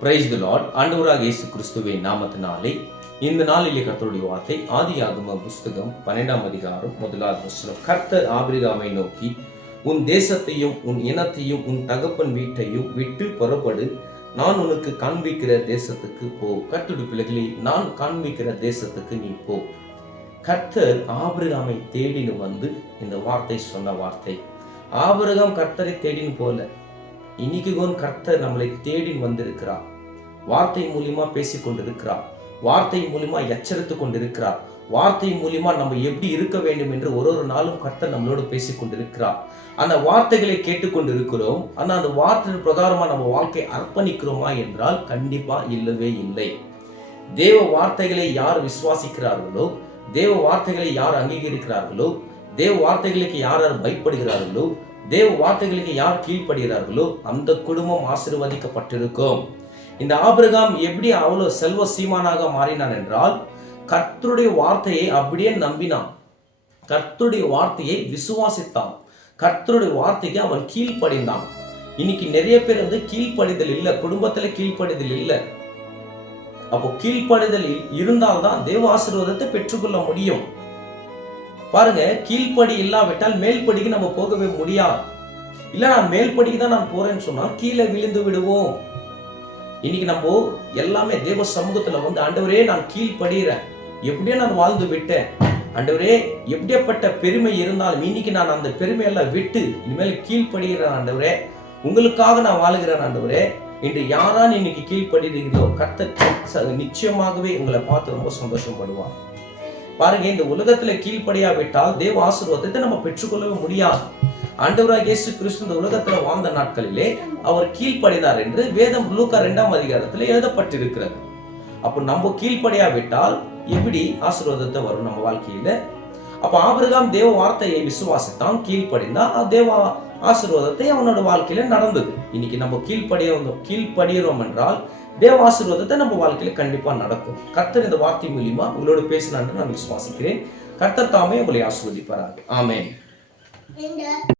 Praise the Lord ஆண்டவராக இயேசு கிறிஸ்துவின் நாமத்தினாலே இந்த நாளிலே கர்த்தருடைய வார்த்தை ஆதியாகம புஸ்தகம் பன்னெண்டாம் அதிகாரம் முதலாவது வசனம். கர்த்தர் ஆபிரிகாமை நோக்கி உன் தேசத்தையும் உன் இனத்தையும் உன் தகப்பன் வீட்டையும் விட்டு புறப்படு. நான் உனக்கு காண்பிக்கிற தேசத்துக்கு போ. கர்த்தருடைய பிள்ளைகளே நான் காண்பிக்கிற தேசத்துக்கு நீ போ. கர்த்தர் ஆபிரகாமை தேடின்னு வந்து இந்த வார்த்தை சொன்ன வார்த்தை. ஆபிரகாம் கர்த்தரை தேடின்னு போல இன்னைக்கு கோன் கர்த்தர் நம்மளை தேடி வந்திருக்கிறார். வார்த்தை மூலியமா பேசி கொண்டிருக்கிறார். வார்த்தை மூலியமா எச்சரித்து கொண்டிருக்கிறார். வார்த்தை மூலியமா நம்ம எப்படி இருக்க வேண்டும் என்று ஒரு ஒரு நாளும் கர்த்தர் நம்மளோடு பேசி கொண்டிருக்கிறார். அந்த வார்த்தைகளை கேட்டுக்கொண்டிருக்கிறோம் ஆனால் அந்த வார்த்தை பிரகாரமா நம்ம வாழ்க்கை அர்ப்பணிக்கிறோமா என்றால் கண்டிப்பா இல்லவே இல்லை. தேவ வார்த்தைகளை யார் விசுவாசிக்கிறார்களோ தேவ வார்த்தைகளை யார் அங்கீகரிக்கிறார்களோ தேவ வார்த்தைகளுக்கு யார் யார் பயப்படுகிறார்களோ தேவ வார்த்தைகளுக்கு யார் கீழ்ப்படுகிறார்களோ அந்த குடும்பம் ஆசிர்வதிக்கப்பட்டிருக்கும். இந்த ஆபிரகாம் எப்படி அவ்வளோ செல்வ சீமானாக மாறினான் என்றால் கர்த்தருடைய வார்த்தையை அப்படியே நம்பினான். கர்த்தருடைய வார்த்தையை விசுவாசித்தான். கர்த்தருடைய வார்த்தைக்கு அவன் கீழ்ப்படிந்தான். இன்னைக்கு நிறைய பேர் வந்து கீழ்ப்படிதல் இல்லை குடும்பத்தில் கீழ்ப்படிதல் இல்லை. அப்போ கீழ்ப்படிதல் இருந்தால்தான் தேவ ஆசீர்வாதத்தை பெற்றுக்கொள்ள முடியும். பாருங்க கீழ்ப்படி இல்லாவிட்டால் மேல்படிக்கு நம்ம போகவே முடியாது. இல்லை நான் மேல்படிக்கு தான் நான் போறேன்னு சொன்னால் கீழே விழுந்து விடுவோம். இன்னைக்கு நம்ம எல்லாமே தேவ சமூகத்துல வந்து ஆண்டவரே நான் கீழ்படுகிறேன் எப்படியோ நான் வாழ்ந்து விட்டேன். ஆண்டவரே எப்படியாப்பட்ட பெருமை இருந்தாலும் இன்னைக்கு நான் அந்த பெருமையெல்லாம் விட்டு இனிமேல் கீழ்ப்படுகிறேன் ஆண்டவரே. உங்களுக்காக நான் வாழுகிறேன் ஆண்டவரே. இன்று யாரான் இன்னைக்கு கீழ்ப்படுகிறீர்களோ கர்த்த நிச்சயமாகவே உங்களை பார்த்து ரொம்ப சந்தோஷப்படுவான் பாருங்க இந்த உலகத்துல கீழ்ப்படியாவிட்டால் தேவ ஆசீர்வாதத்தை நம்ம பெற்றுக்கொள்ளவே முடியாது. ஆண்டவராக இயேசு கிறிஸ்து இந்த உலகத்தில் வாழ்ந்த நாட்களிலே அவர் கீழ்ப்படினார் என்று வேதம் லூக்கா இரண்டாம் அதிகாரத்தில் எழுதப்பட்டிருக்கிறது. அப்போ நம்ம கீழ்ப்படியாவிட்டால் எப்படி ஆசீர்வாதத்தை வரும் நம்ம வாழ்க்கையில? அப்போ ஆபிரகாம் தேவ வார்த்தையை விசுவாசித்தான் கீழ்ப்படிந்தான் அஹ் தேவ ஆசீர்வாதத்தை அவனோட வாழ்க்கையில நடந்தது. இன்னைக்கு நம்ம கீழ்ப்படிய கீழ்ப்படுகிறோம் என்றால் தேவ ஆசீர்வாதத்தை நம்ம வாழ்க்கையில கண்டிப்பா நடக்கும். கர்த்தர் இந்த வார்த்தை மூலியமா உங்களோட பேசினான்னு நான் விசுவாசிக்கிறேன். கர்த்தர் தாமே உங்களை ஆசீர்வதிப்பாராக. ஆமே